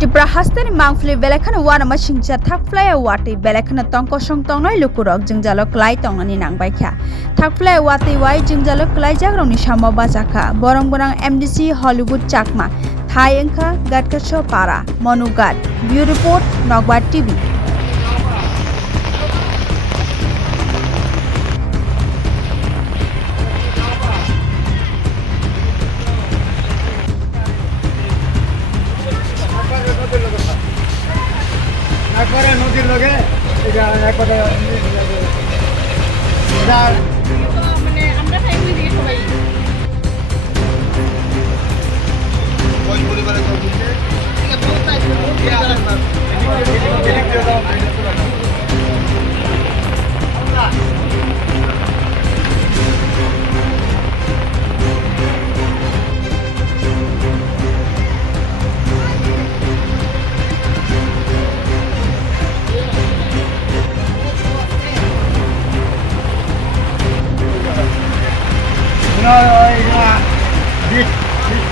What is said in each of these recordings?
Tipra hastani mangfli belakhan wana masingcha thakflaya wati belakhan tongko song tongnoi lukurok jingjalo klai tongani nangbai kha thakflaya wati wai jingjalo klai jagroni samo bachakha borong MDC Hollywood Chakma Thai engkha Gatkacho Para Monugat View Report Nogbat TV একবারে নদীর লগে এটা একবারে মানে আমরা খাই ওই দিকে সবাই ওই পরিবারে তো দিতে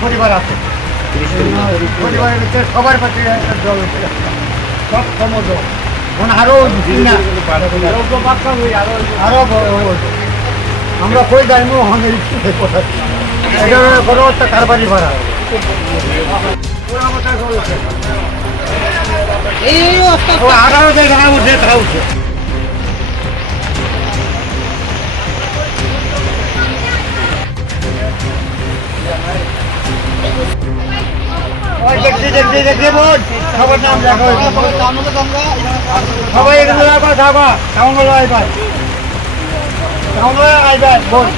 পরিবার আছে পরিবারের ভিতরে সবার কাছে জল সব সমুদ্র আরো আরো আমরা কই যাইমু এটা বড় একটা কারবারি ভাড়া আগারো দেখা উঠে তারা উঠে দেখতে বোন সবার নাম দেখো সবাই এগুলো আবার থাকবা টাউনগুলো আইবার টাউনগুলো আইবার বোন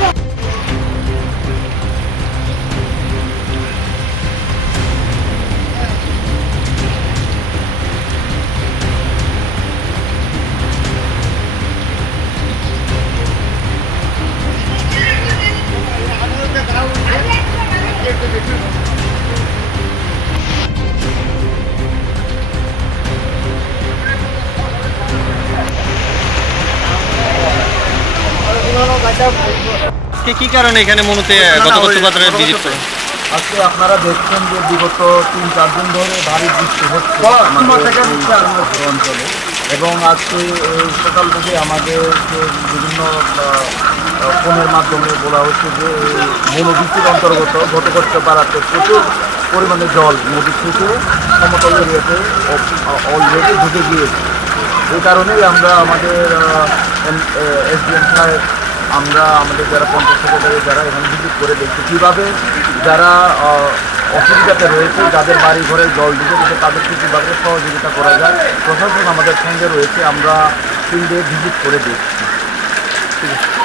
কি কারণে এখানে মূলত গত বছর ভিজিট করে আজকে আপনারা দেখছেন যে বিগত 3-4 দিন ধরে ভারী বৃষ্টি হচ্ছে অঞ্চলে এবং আজকে সকাল থেকে আমাদের বিভিন্ন ফোনের মাধ্যমে বলা হচ্ছে যে মনোবৃত্তির অন্তর্গত ঘটকচ্ছ পাড়াতে প্রচুর পরিমাণে জল নদী থেকে সমতল এরিয়াতে অলরেডি ঢুকে গিয়েছে এই কারণেই আমরা আমাদের এসডিএম সাহেব আমরা আমাদের যারা পঞ্চায়েত সেক্রেটারি যারা এখানে ভিজিট করে দেখছি কীভাবে যারা অসুবিধাতে রয়েছে যাদের বাড়ি ঘরে জল ঢুকে দিতে তাদেরকে কীভাবে সহযোগিতা করা যায় প্রশাসন আমাদের সঙ্গে রয়েছে আমরা 3 ডে ভিজিট করে দেখছি ঠিক আছে।